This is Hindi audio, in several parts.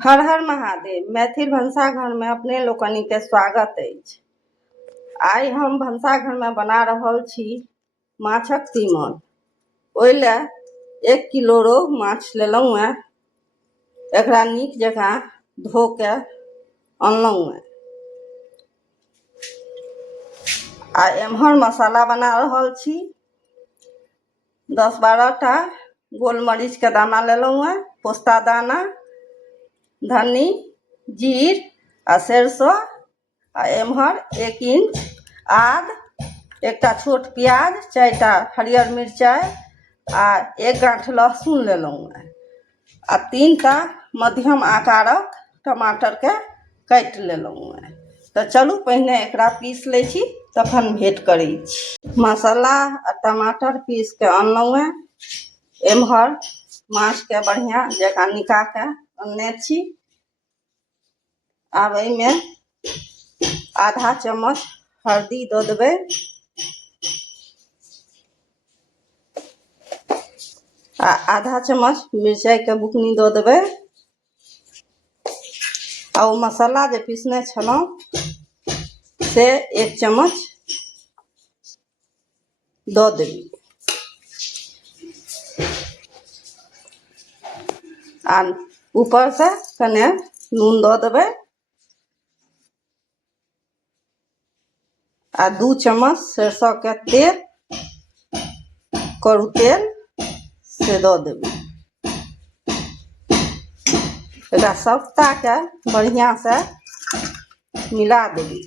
हर हर महादेव। मैथिल भनसाघर में अपने लोकनि के स्वागत है। आई हम भनसाघर में बना रहल छी माछक तीमन। ओहि ले 1 किलो रोहु माछ लेलहुँ हैं। एकरा नीक जकाँ धो के अनलहुँ हैं। आ एम्हर मसाला बना रहल छी। 10-12 टा गोल मरीच के दाना लेलहुँ हैं, पोस्ता दाना, धनी, जीर आ सरसों, आ एम्हर 1 इंच आद, 1टा छोट प्याज, 4टा हरियर मिरचाई आ 1 गांठ लहसुन लेलहुँ हैं। आ 3टा मध्यम आकारक टमाटर के काटि लेलहुँ हैं। तो चलू पहिने एकरा पीस लै छी, तखन भेंट करै छी। मसाला आ टमाटर पीस के अनलहुँ हैं। एम्हर माछ के बढ़िया जकाँ निका के अनने छी। आब एहिमे आधा चम्मच हल्दी दऽ देबै, आ आधा चम्मच मिरचाई के बुकनी दऽ देबै, आ ओ मसाला जे पीसने छलहुँ से 1 चम्मच दऽ देबै। आ ऊपर से कने नून दऽ देबै, आ 2 चम्मच सरसों के तेल, कड़ू तेल से दऽ देबै। एकरा सबटा के बढ़िया से मिला देबै।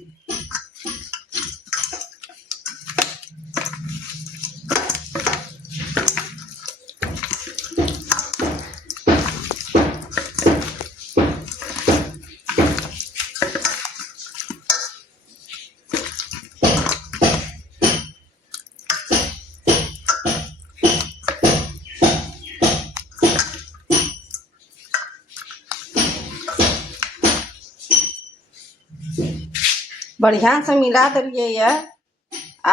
बढ़िया से मिला देलिए ये।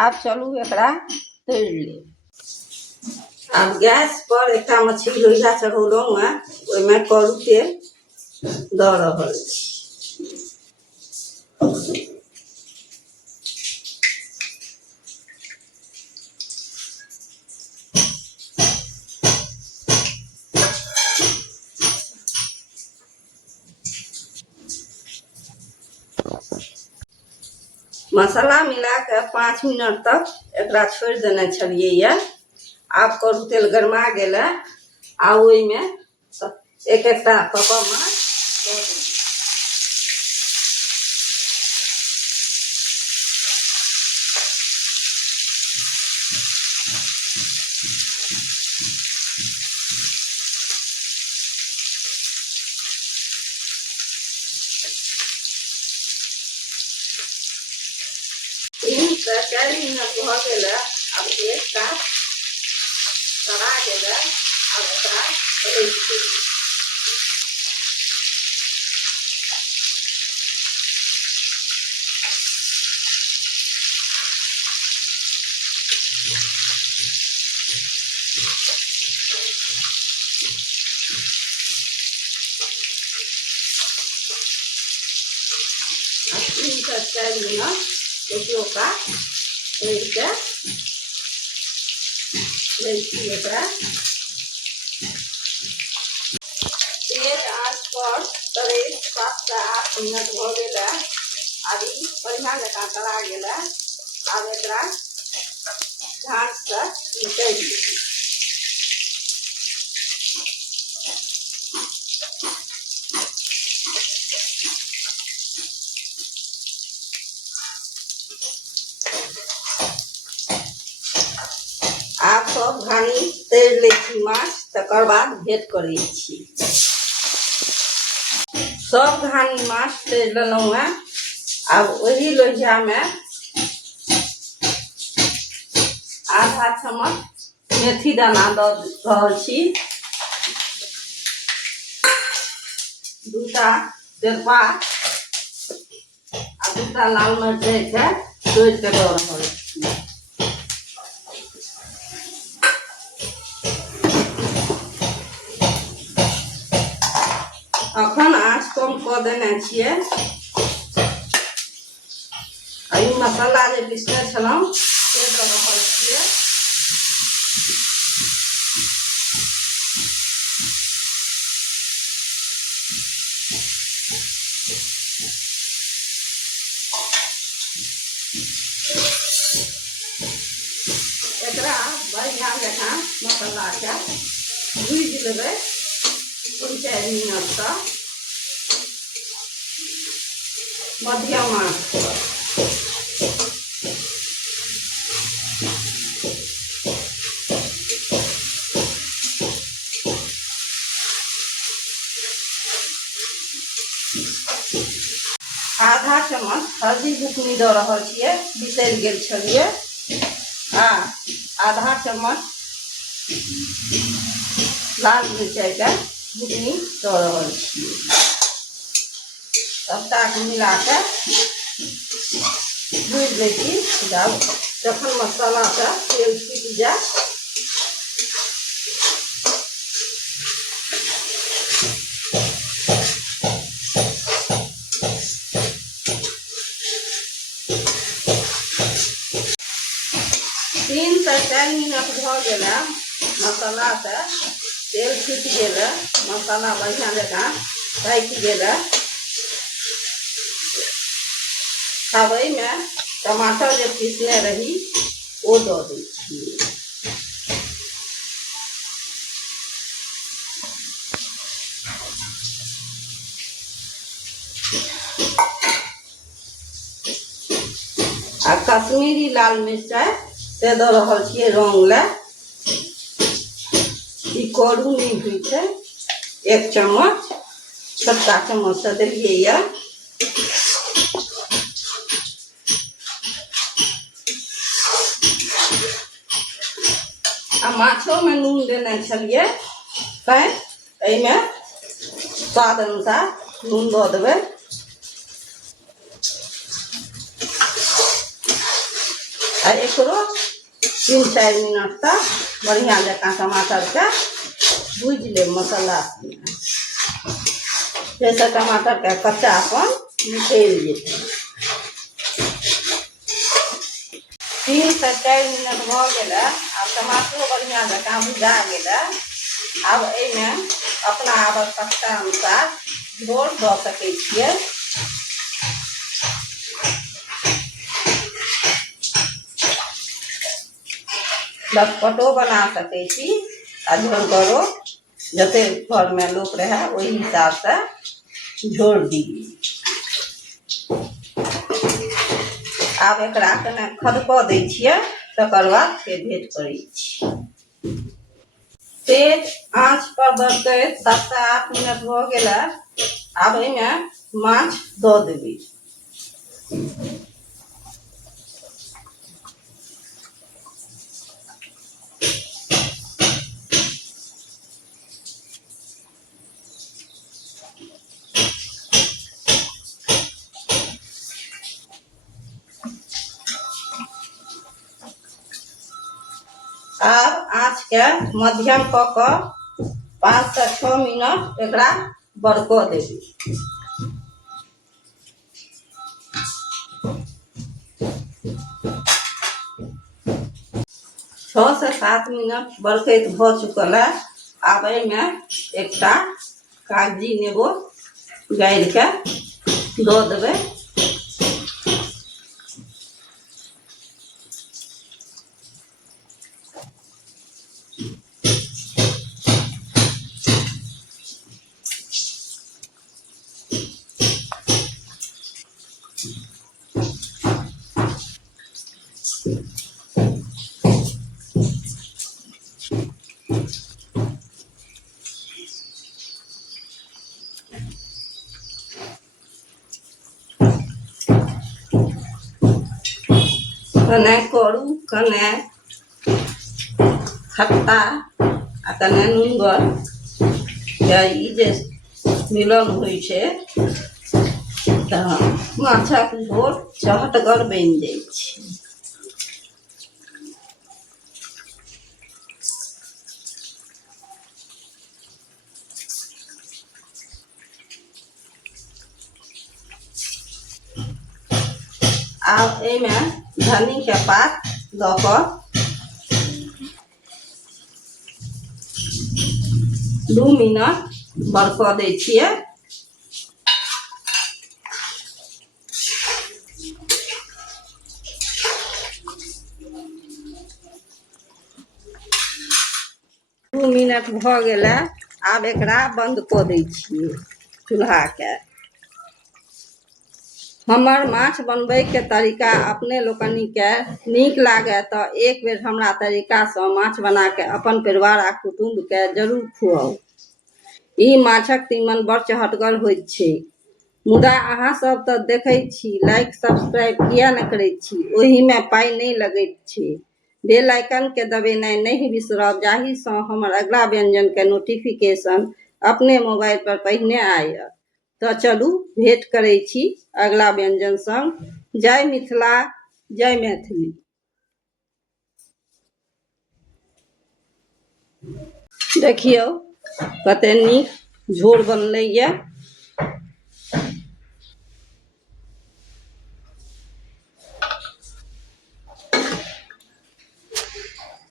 आब चलू एकरा तैर ले। अब गैस पर एक मछली लोहिया चढ़ौलहुँ हैं। ओहिमे कड़ू तेल दऽ रहल छी। मसाला मिला के 5 मिनट तक एकरा छोड़ देने छलिए ये। आब कड़ू तेल गरमा गेलै। आ ओहिमे एक-एकटा पप्पा माछ दऽ देबै। तीन से 4 मिनट भऽ गेलै। अब एकटा तरा गेलै। अब एकरा रैख देबै। आ 3 से 4 मिनट देखियो का रैख के एकरा तेज आंच पर तरैत 7 से 8 मिनट भऽ गेलै। आब ई बढ़िया जकाँ तरा गेलै। आब एकरा झाँट से निकालि देबै। आप सब घानी तैर ले छी माछ, तकर बाद भेंट करै छी। सब घानी माछ तैर लेलहुँ हैं। अब वही लोहिया में आधा चम्मच मेथी दाना दऽ रहल छी। 2टा तेजपात आ 2टा लाल मिरचाई के तोड़ि के दऽ रहल छी। अखन आँच कम कऽ देने छियै। ई मसाला जे पीसने छलहुँ से दऽ रहल छियै। एकरा बढ़िआँ जकाँ मसालाके भूजि लेबै 3-4 मिनट तक मध्यम आँच पर। आधा चम्मच हल्दी बुकनी दऽ रहल छियै, बिसरि गेल छलियै। आधा चम्मच लाल मिरचाइके बुकनी दऽ रहल छियै। सबटाके मिला कऽ भूजि दै छी। जखन मसालासँ तेल छूटि जाय तीन से 4 मिनट भऽ गेलै। मसालासँ तेल छूटि गेलै, मसाला बढ़िआँ जकाँ पाकि गेलै। अब एहिमे टमाटर जे पीसने रही ओ दऽ दै छियै। आ कश्मीरी लाल मिरचाइ से दऽ रहल छियै रंग लए। ई करू नहीं होइ छै। 1 चम्मच छोटका चम्मच से देलियै यऽ। आ माछोमे नून देने छलियै, तैं एहिमे स्वाद अनुसार नून दऽ देबै। आ एकरो 3-4 मिनट तक बढ़िआँ जकाँ टमाटरके भूजि लेब मसाला। जैसे टमाटरके कच्चापन निकलि जेतै। 3 से 4 मिनट भऽ गेलै। आब टमाटरो बढ़िआँ जकाँ भुजा गेलै। आब एहिमे अपना आवश्यकता अनुसार झोर दऽ सकै छियै। लटपटो बना सकै छी आ झोरगरो, जतेक घरमे लोक रहै ओहि हिसाबसँ झोर दियै। आब एकरा कने खदकऽ दै छियै, तकर बाद फेर भेंट करै छी। तेज आँच पर दऽ के 7 से 8 मिनट भऽ गेलै। आब एहिमे माछ दऽ देबै। आब आँचके मध्यम कऽ कऽ 5 से 6 मिनट एकरा बरकऽ देबै। 6 से 7 मिनट बरकैत भऽ चुकल है। आब एहिमे एकटा कागजी नेबो गाड़ि के दऽ देबै। कने करू, कने खट्टा आ कने नूनगर के ई जे मिलन होइ छै तऽ माछक झोर चहटगर बनि जाइ छै। आब एहिमे धनी के पात दऽ कऽ 2 मिनट बरकऽ दै छियै। दू मिनट भऽ गेलै, आब एकरा बंद कऽ दै छियै चूल्हाके। हमर माछ बनबैके तरीका अपने लोकनिके नीक लागै तऽ एक बेर हमरा तरीकासँ माछ बनाके अपन परिवार आ कुटुम्बके जरूर खुआउ। ई माछक तीमन बड़ चहटगर होइत छै, मुदा अहाँ सब तऽ देखै छी, लाइक सब्सक्राइब किया नहि करै छी? ओहिमे पाइ नहि लगैत छै। बेल आइकनके दबेनाइ नहि बिसरब, जाहिसँ हमर अगिला व्यंजनके नोटिफिकेशन अपने मोबाइल पर पहिने आयत। तऽ चलू भेंट करै छी अगला व्यंजन संग। जय मिथिला, जय मैथिली। देखियौ कते नीक झोर बनलैए।